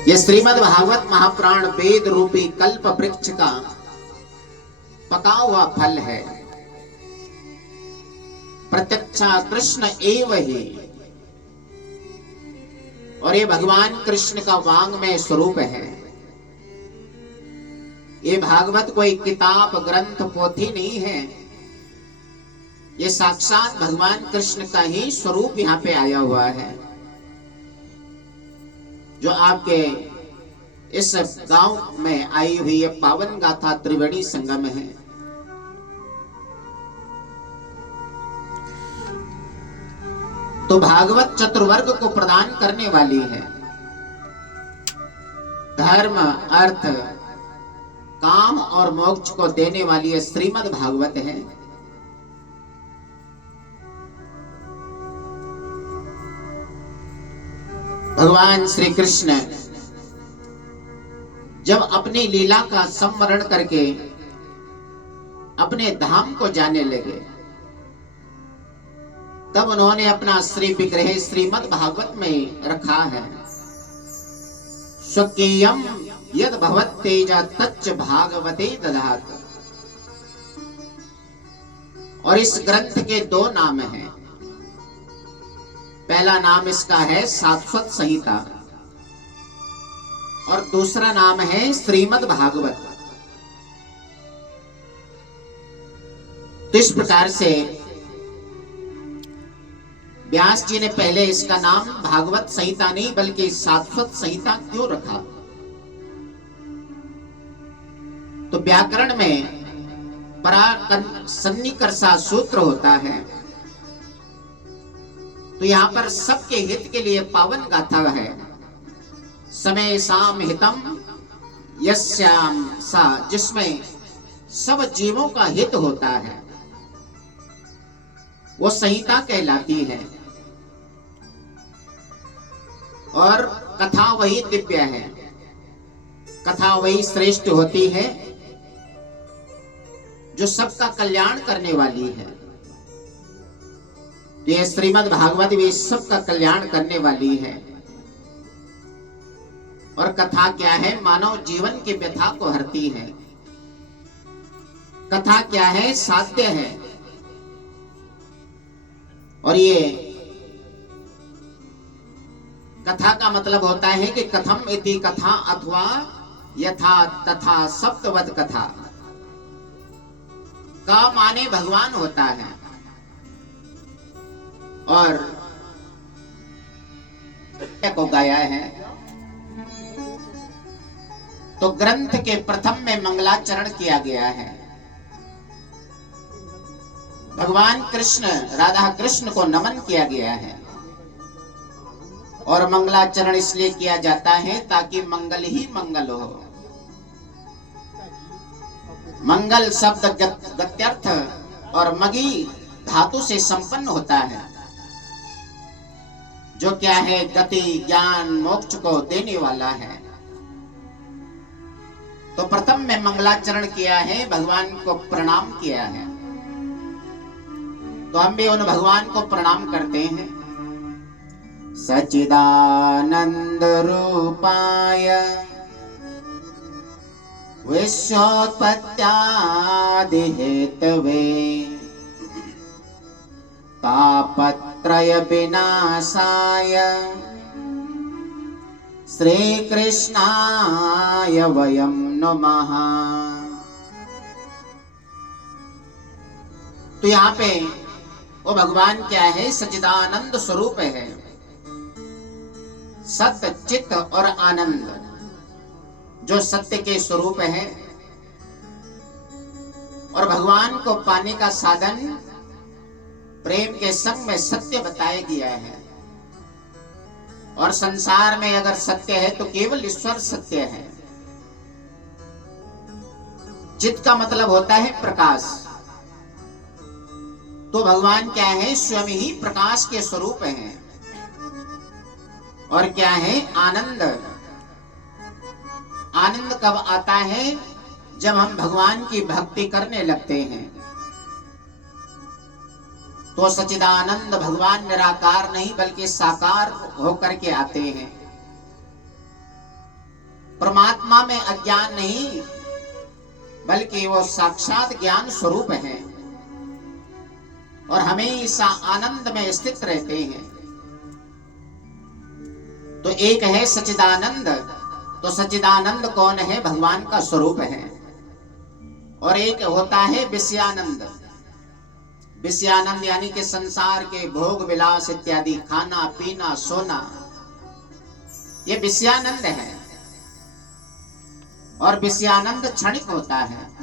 ये श्रीमद् भागवत महापुराण वेद रूपी कल्प वृक्ष का पका हुआ फल है। प्रत्यक्षा कृष्ण एव ही, और ये भगवान कृष्ण का वांग्मय स्वरूप है। ये भागवत कोई किताब ग्रंथ पोथी नहीं है, ये साक्षात भगवान कृष्ण का ही स्वरूप यहाँ पे आया हुआ है, जो आपके इस गांव में आई हुई ये पावन गाथा त्रिवेणी संगम है। तो भागवत चतुर्वर्ग को प्रदान करने वाली है। धर्म, अर्थ, काम और मोक्ष को देने वाली ये श्रीमद् भागवत है। भगवान श्री कृष्ण जब अपनी लीला का संवरण करके अपने धाम को जाने लगे, तब उन्होंने अपना श्री विग्रह श्रीमद् भागवत में रखा है। स्वकीयम यद भवत्तेजा तच्च भागवते दधात। और इस ग्रंथ के दो नाम हैं। पहला नाम इसका है सारस्वत संहिता और दूसरा नाम है श्रीमद् भागवत। तो इस प्रकार से व्यास जी ने पहले इसका नाम भागवत संहिता नहीं बल्कि सारस्वत संहिता क्यों रखा? तो व्याकरण में परा सन्निकर्षा सूत्र होता है। तो यहाँ पर सबके हित के लिए पावन गाथा है। समय साम हितम यस्याम सा, जिसमें सब जीवों का हित होता है, वो संहिता कहलाती है। और कथा वही दिव्य है, कथा वही श्रेष्ठ होती है जो सबका कल्याण करने वाली है। ये श्रीमद् भागवत भी सबका कल्याण करने वाली है। और कथा क्या है? मानव जीवन की व्यथा को हरती है। कथा क्या है? साध्य है। और ये कथा का मतलब होता है कि कथम इति कथा अथवा यथा तथा सप्तवत कथा का माने भगवान होता है। और को गाया है। तो ग्रंथ के प्रथम में मंगलाचरण किया गया है। भगवान कृष्ण, राधा कृष्ण को नमन किया गया है। और मंगलाचरण इसलिए किया जाता है ताकि मंगल ही मंगल हो। मंगल शब्द गत्यर्थ और मगी धातु से संपन्न होता है, जो क्या है? गति, ज्ञान, मोक्ष को देने वाला है। तो प्रथम में मंगलाचरण किया है, भगवान को प्रणाम किया है। तो हम भी उन भगवान को प्रणाम करते हैं। सच्चिदानंद रूपाय विश्वोत्पत्त्यादि हेतवे तापत्रय विनाशाय श्री कृष्णाय वयं नमः। तो यहाँ पे वो भगवान क्या है? सच्चिदानंद स्वरूप है। सत्य, चित्त और आनंद, जो सत्य के स्वरूप है। और भगवान को पाने का साधन प्रेम के संग में सत्य बताया गया है। और संसार में अगर सत्य है तो केवल ईश्वर सत्य है। चित्त का मतलब होता है प्रकाश। तो भगवान क्या है? स्वयं ही प्रकाश के स्वरूप हैं। और क्या है? आनंद। आनंद कब आता है? जब हम भगवान की भक्ति करने लगते हैं। तो सच्चिदानंद भगवान निराकार नहीं बल्कि साकार होकर के आते हैं। परमात्मा में अज्ञान नहीं, बल्कि वो साक्षात ज्ञान स्वरूप है और हमेशा आनंद में स्थित रहते हैं। तो एक है सच्चिदानंद, तो सच्चिदानंद कौन है? भगवान का स्वरूप है। और एक होता है विषयानंद। विषयानंद यानी कि संसार के भोग विलास इत्यादि, खाना पीना सोना, ये विषयानंद है। और विषयानंद क्षणिक होता है।